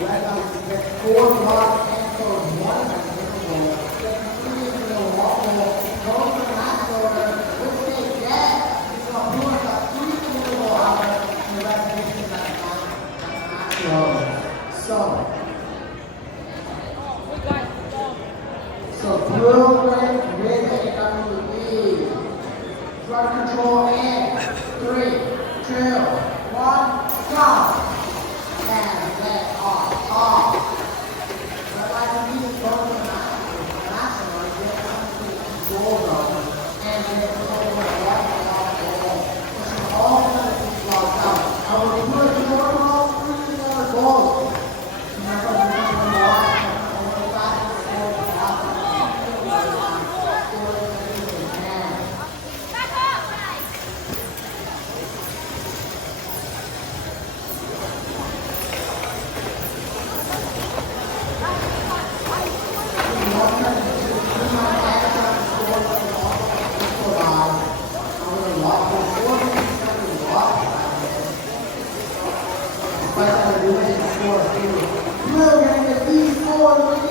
Red Knights get 4 blocks and for 1 goal. Get 3 in the wall goal. Going to the last quarter, which they get. So Blue Knights got 3 in the wall out and the Red Knights get that So Blue Knights with a lead. Run control in 3, 2, 1, go! And let off. But I can use both of them. National, get up to the goal zone and then go over the left goal. This is all going to be blocked out. I will do it more goals, 3 more goals. Remember, the watch, only 5 goals. We're going to get these 4 winning.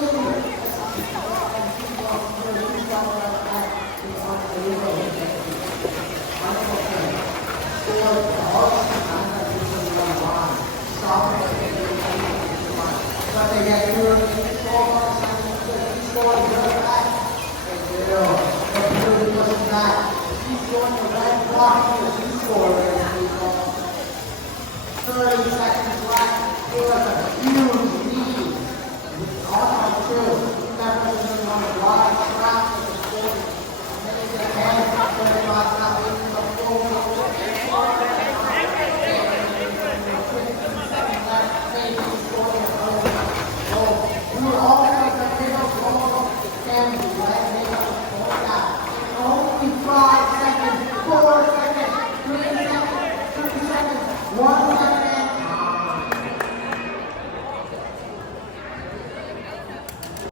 But they get through it. He's going right back. They do. But Blue pushes back. He's going to right block. He's scoring. 30 seconds left. It was a huge lead. Also, too, definitely on the wide track with the 40. And then he gets ahead 35